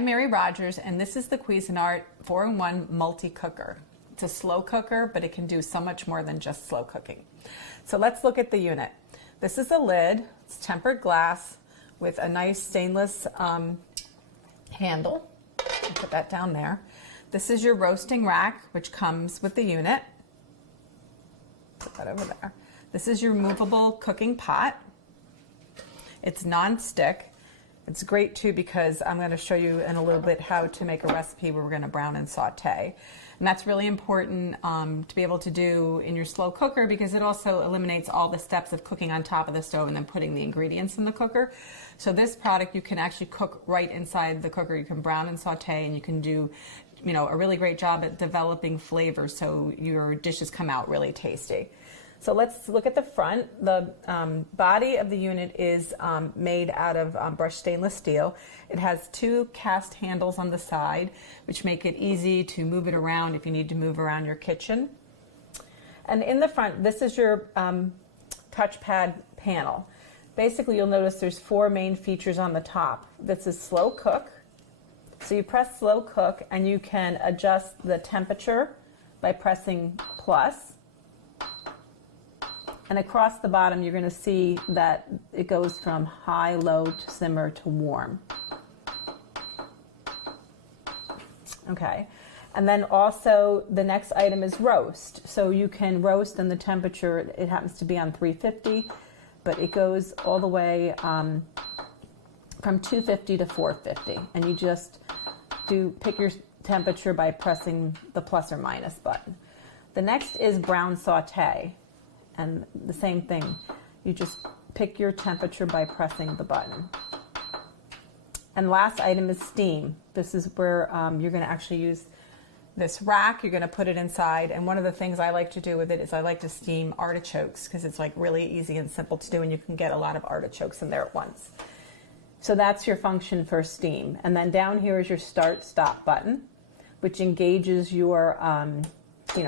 I'm Mary Rogers, and this is the Cuisinart 4-in-1 multi-cooker. It's a slow cooker, but it can do so much more than just slow cooking. So let's look at the unit. This is a lid. It's tempered glass with a nice stainless handle. I'll put that down there. This is your roasting rack, which comes with the unit. Put that over there. This is your movable cooking pot. It's non-stick. It's great too because I'm going to show you in a little bit how to make a recipe where we're going to brown and saute. And that's really important to be able to do in your slow cooker because it also eliminates all the steps of cooking on top of the stove and then putting the ingredients in the cooker. So this product you can actually cook right inside the cooker. You can brown and saute, and you can do, you know, a really great job at developing flavors so your dishes come out really tasty. So let's look at the front. The body of the unit is made out of brushed stainless steel. It has two cast handles on the side, which make it easy to move it around if you need to move around your kitchen. And in the front, this is your touchpad panel. Basically, you'll notice there's four main features on the top. This is slow cook. So you press slow cook, and you can adjust the temperature by pressing plus. And across the bottom, you're going to see that it goes from high, low, to simmer to warm. Okay. And then also the next item is roast. So you can roast, and the temperature, it happens to be on 350, but it goes all the way from 250 to 450. And you just pick your temperature by pressing the plus or minus button. The next is brown saute. And the same thing, you just pick your temperature by pressing the button. And last item is steam. This is where you're going to actually use this rack. You're going to put it inside. And one of the things I like to do with it is I like to steam artichokes because it's like really easy and simple to do, and you can get a lot of artichokes in there at once. So that's your function for steam. And then down here is your start-stop button, which engages your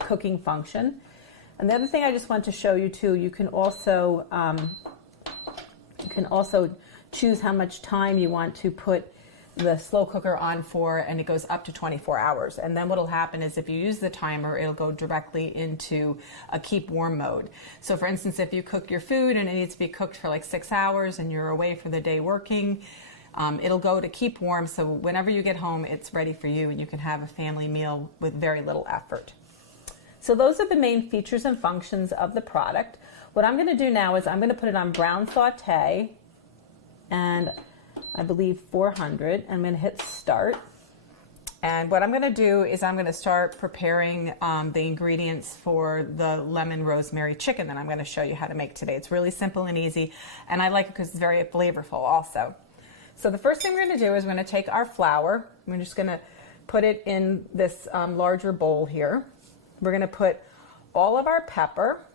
cooking function. And the other thing I just want to show you too, you can also choose how much time you want to put the slow cooker on for, and it goes up to 24 hours. And then what will happen is if you use the timer, it'll go directly into a keep warm mode. So for instance, if you cook your food and it needs to be cooked for like 6 hours and you're away for the day working, it'll go to keep warm. So whenever you get home, it's ready for you and you can have a family meal with very little effort. So those are the main features and functions of the product. What I'm going to do now is I'm going to put it on brown saute, and I believe 400. I'm going to hit start. And what I'm going to do is I'm going to start preparing the ingredients for the lemon rosemary chicken that I'm going to show you how to make today. It's really simple and easy, and I like it because it's very flavorful also. So the first thing we're going to do is we're going to take our flour. We're just going to put it in this larger bowl here. We're going to put all of our pepper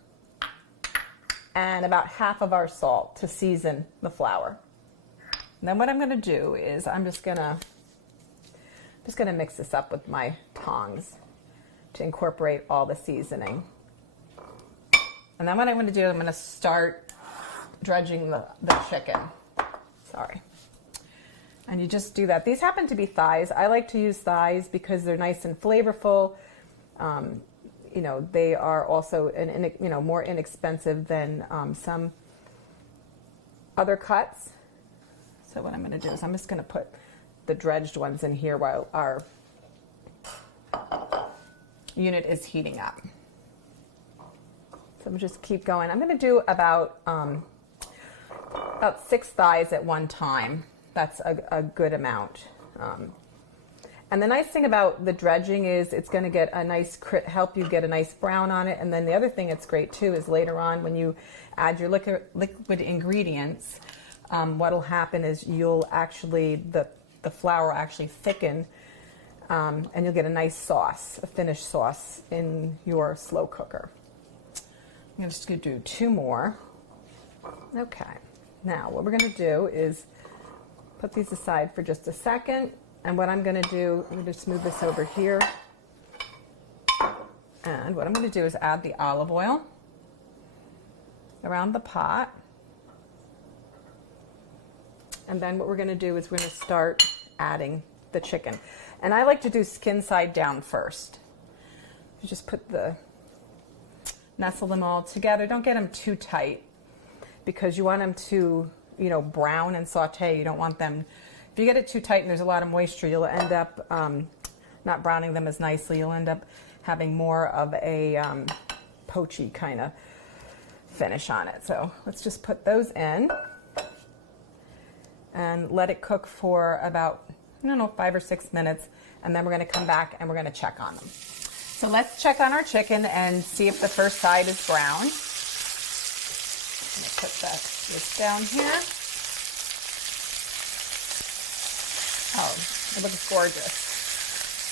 and about half of our salt to season the flour. And then what I'm going to do is I'm just going to mix this up with my tongs to incorporate all the seasoning. And then what I'm going to do, I'm going to start dredging the chicken. Sorry. And you just do that. These happen to be thighs. I like to use thighs because they're nice and flavorful. They are also more inexpensive than some other cuts. So what I'm going to do is I'm just going to put the dredged ones in here while our unit is heating up. So I'm just keep going. I'm going to do about 6 thighs at one time. That's a good amount. And the nice thing about the dredging is it's going to get a nice help you get a nice brown on it. And then the other thing that's great too is later on when you add your liquid ingredients, what will happen is you'll actually the flour will actually thicken, and you'll get a nice sauce, a finished sauce in your slow cooker. I'm just going to do 2 more. Okay. Now what we're going to do is put these aside for just a second. And what I'm going to do, I'm going to just move this over here. And what I'm going to do is add the olive oil around the pot. And then what we're going to do is we're going to start adding the chicken. And I like to do skin side down first. You just nestle them all together. Don't get them too tight because you want them to, brown and saute. You don't want them, if you get it too tight and there's a lot of moisture, you'll end up not browning them as nicely. You'll end up having more of a poachy kind of finish on it. So let's just put those in and let it cook for about, 5 or 6 minutes, and then we're going to come back and we're going to check on them. So let's check on our chicken and see if the first side is brown. I'm going to put this down here. Oh, it looks gorgeous.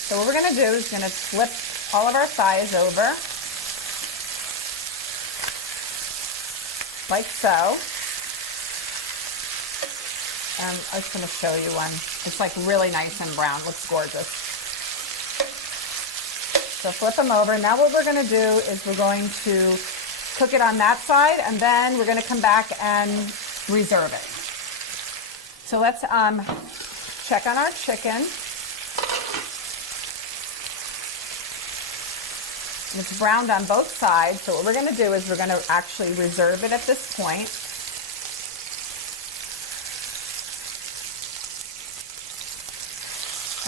So what we're going to do is going to flip all of our thighs over, like so. And I'm just going to show you one. It's like really nice and brown. Looks gorgeous. So flip them over. Now what we're going to do is we're going to cook it on that side, and then we're going to come back and reserve it. So let's check on our chicken. It's browned on both sides. So what we're going to do is we're going to actually reserve it at this point.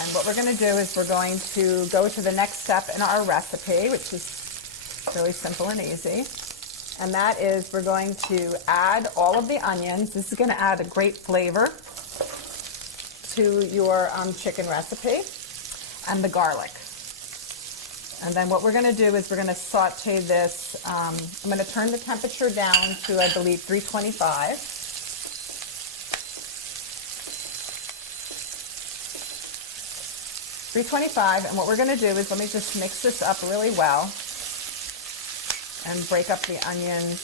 And what we're going to do is we're going to go to the next step in our recipe, which is really simple and easy. And that is we're going to add all of the onions. This is going to add a great flavor to your chicken recipe, and the garlic. And then what we're going to do is we're going to saute this. I'm going to turn the temperature down to, I believe, 325. And what we're going to do is let me just mix this up really well and break up the onions.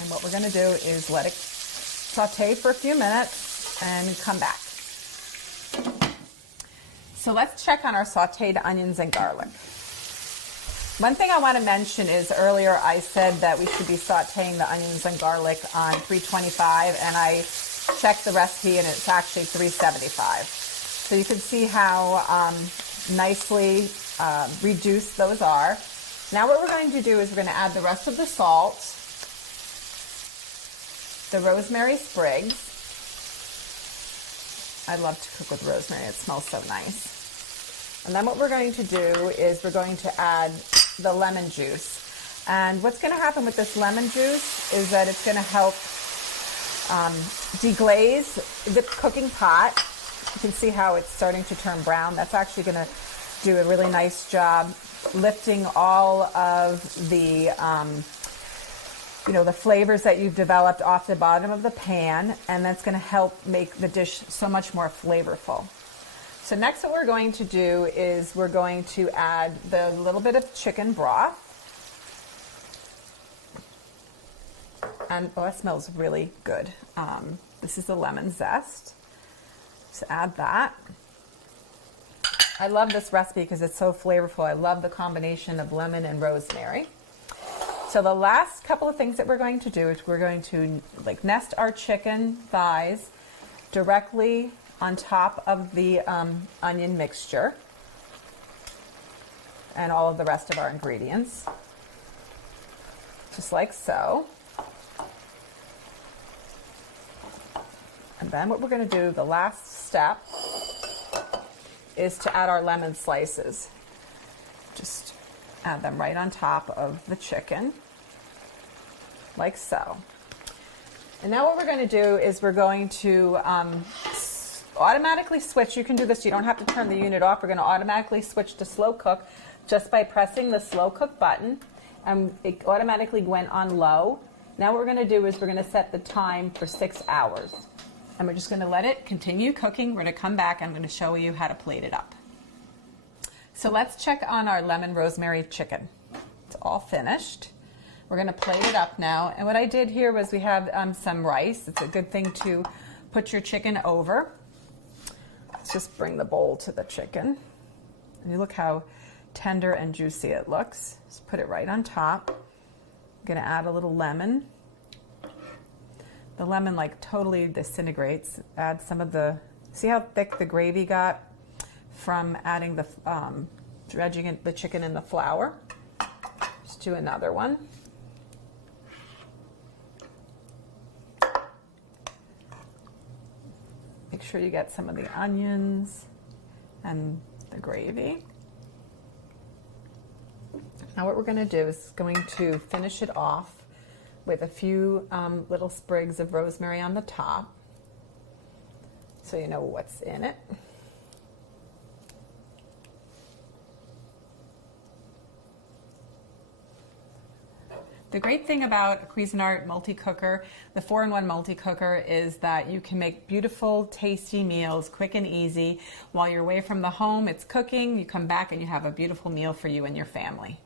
And what we're going to do is let it saute for a few minutes and come back. So let's check on our sauteed onions and garlic. One thing I want to mention is earlier I said that we should be sauteing the onions and garlic on 325, and I checked the recipe and it's actually 375. So you can see how nicely reduced those are. Now what we're going to do is we're going to add the rest of the salt, the rosemary sprigs. I love to cook with rosemary. It smells so nice. And then what we're going to do is we're going to add the lemon juice. And what's going to happen with this lemon juice is that it's going to help deglaze the cooking pot. You can see how it's starting to turn brown. That's actually going to do a really nice job lifting all of the, the flavors that you've developed off the bottom of the pan, and that's going to help make the dish so much more flavorful. So next what we're going to do is we're going to add the little bit of chicken broth. And that smells really good. This is the lemon zest. So add that. I love this recipe because it's so flavorful. I love the combination of lemon and rosemary. So the last couple of things that we're going to do is we're going to nest our chicken thighs directly on top of the onion mixture and all of the rest of our ingredients, just like so. And then what we're going to do, the last step, is to add our lemon slices. Just add them right on top of the chicken, like so. And now what we're going to do is we're going to automatically switch. You can do this, you don't have to turn the unit off. We're going to automatically switch to slow cook just by pressing the slow cook button, and it automatically went on low. Now what we're going to do is we're going to set the time for 6 hours. And we're just going to let it continue cooking. We're going to come back and I'm going to show you how to plate it up. So let's check on our lemon rosemary chicken. It's all finished. We're going to plate it up now. And what I did here was we have some rice. It's a good thing to put your chicken over. Let's just bring the bowl to the chicken. And you look how tender and juicy it looks. Just put it right on top. I'm going to add a little lemon. The lemon totally disintegrates. Add some of the See how thick the gravy got from adding the dredging the chicken in the flour? Just do another one. Make sure you get some of the onions and the gravy. Now what we're going to do is going to finish it off with a few little sprigs of rosemary on the top, so you know what's in it. The great thing about a Cuisinart multi-cooker, the 4-in-1 multi-cooker, is that you can make beautiful, tasty meals quick and easy. While you're away from the home, it's cooking, you come back and you have a beautiful meal for you and your family.